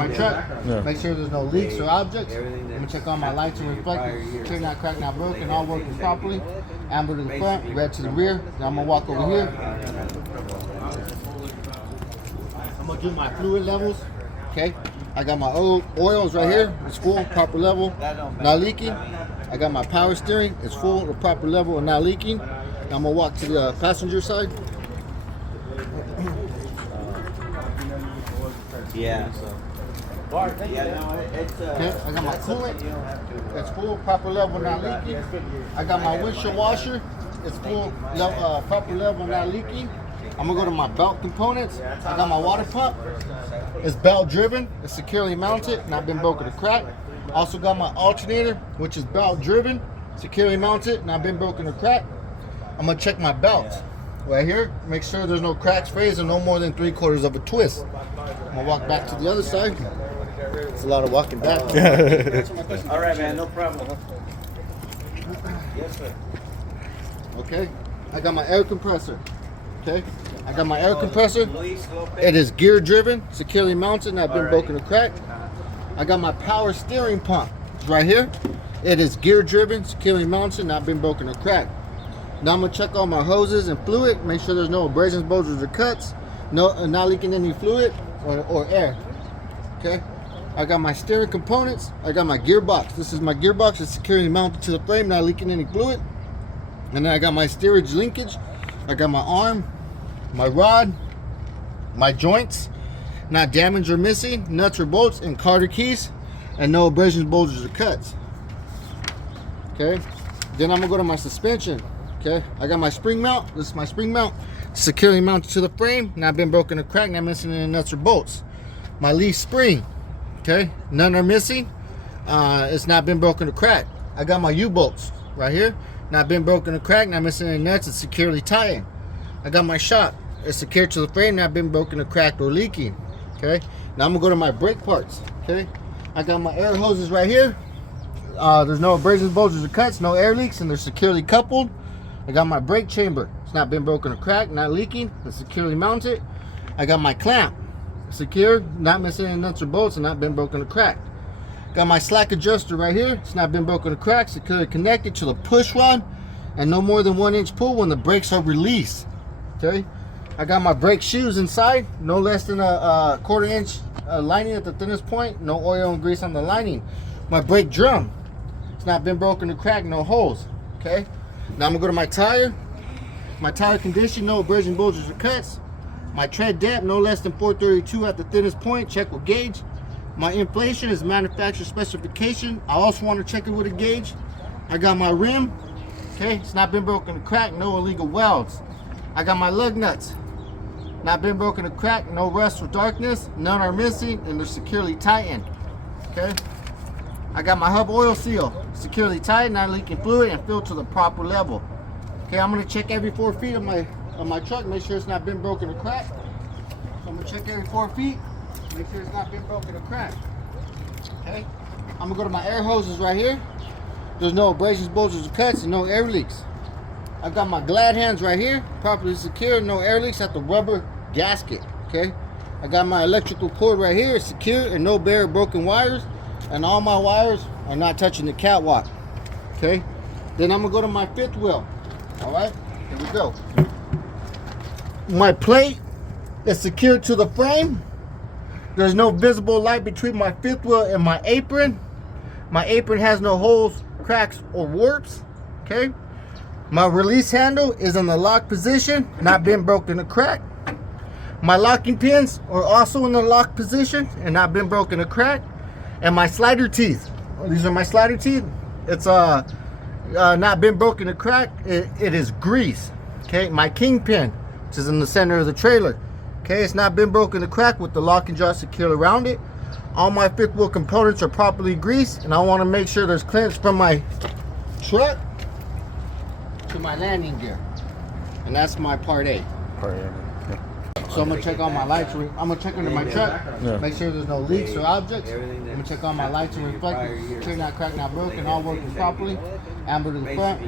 My truck, make sure there's no leaks or objects. I'm gonna check all my lights and reflectors, clear, not cracked, not broken, all working properly. Amber to the front, red to the rear. Now I'm gonna walk over here. I'm gonna do my fluid levels. Okay, I got my oils right here. It's full, proper level, not leaking. I got my power steering. It's full, the proper level, and not leaking. Now I'm gonna walk to the passenger side. Yeah. Okay, I got my coolant. It's full, proper level, not leaking. I got my windshield washer. It's full, proper level, not leaking. I'm gonna go to my belt components. I got my water pump. It's belt driven. It's securely mounted, not been broken or cracked. Also got my alternator, which is belt driven, securely mounted, not been broken or cracked. I'm gonna check my belts right here. Make sure there's no cracks, frays, and no more than 3/4 of a twist. I'm gonna walk back to the other side. It's a lot of walking back. All right, man, no problem. Yes, sir. Okay, I got my air compressor. Okay, I got my air compressor. It is gear driven, securely mounted, not been broken or cracked. I got my power steering pump. It's right here. It is gear driven, securely mounted, not been broken or cracked. Now I'm gonna check all my hoses and fluid, make sure there's no abrasions, bulges, or cuts, not leaking any fluid or air. Okay, I got my steering components. I got my gearbox. This is my gearbox. It's securely mounted to the frame, not leaking any fluid. And then I got my steerage linkage. I got my arm, my rod, my joints, not damaged or missing, nuts or bolts, and Carter keys, and no abrasions, bulges, or cuts. Okay, then I'm gonna go to my suspension. Okay, I got my spring mount. This is my spring mount, securely mounted to the frame, not been broken or cracked, not missing any nuts or bolts. My leaf spring, okay, none are missing. It's not been broken or cracked. I got my U-bolts right here, not been broken or cracked, not missing any nuts. It's securely tightened. I got my shock. It's secured to the frame, not been broken or cracked or leaking. Okay, now I'm gonna go to my brake parts. Okay, I got my air hoses right here. There's no abrasions, bulges, or cuts, no air leaks, and they're securely coupled. I got my brake chamber. It's not been broken or cracked, not leaking. It's securely mounted. I got my clamp. Secure, not missing any nuts or bolts, and not been broken or cracked. Got my slack adjuster right here. It's not been broken or cracked. Securely connected to the push rod, and no more than 1 inch pull when the brakes are released. Okay. I got my brake shoes inside. No less than a 1/4 inch lining at the thinnest point. No oil and grease on the lining. My brake drum. It's not been broken or cracked. No holes. Okay. Now I'm gonna go to my tire. My tire condition, no abrasion, bulges, or cuts. My tread depth, no less than 432 at the thinnest point. Check with gauge. My inflation is manufacturer specification. I also want to check it with a gauge. I got my rim. Okay, it's not been broken or cracked. No illegal welds. I got my lug nuts. Not been broken or cracked. No rust or darkness. None are missing, and they're securely tightened. Okay. I got my hub oil seal, securely tightened, not leaking fluid, and filled to the proper level. Okay, I'm gonna check every 4 feet of my truck, make sure it's not been broken or cracked. So I'm gonna check every 4 feet, make sure it's not been broken or cracked. Okay, I'm gonna go to my air hoses right here. There's no abrasions, bulges, or cuts, and no air leaks. I got my glad hands right here, properly secured, no air leaks at the rubber gasket. Okay, I got my electrical cord right here, secure, and no bare broken wires. And all my wires are not touching the catwalk. Okay, then I'm gonna go to my fifth wheel. All right, here we go. My plate is secured to the frame. There's no visible light between my fifth wheel and my apron. My apron has no holes, cracks, or warps. Okay, my release handle is in the lock position, not been broken or cracked. My locking pins are also in the lock position and not been broken or cracked. And my slider teeth, these are my slider teeth. It's not been broken or cracked. It is grease. Okay, my kingpin, which is in the center of the trailer. Okay, it's not been broken or cracked with the lock and jar secured around it. All my fifth wheel components are properly greased, and I want to make sure there's clearance from my truck to my landing gear, and that's my part A. Part A. So I'm gonna check all my lights. I'm gonna check under my truck, make sure there's no leaks or objects. I'm gonna check all my lights and reflectors, clear, not cracked, not broken, all working properly. Amber to the front.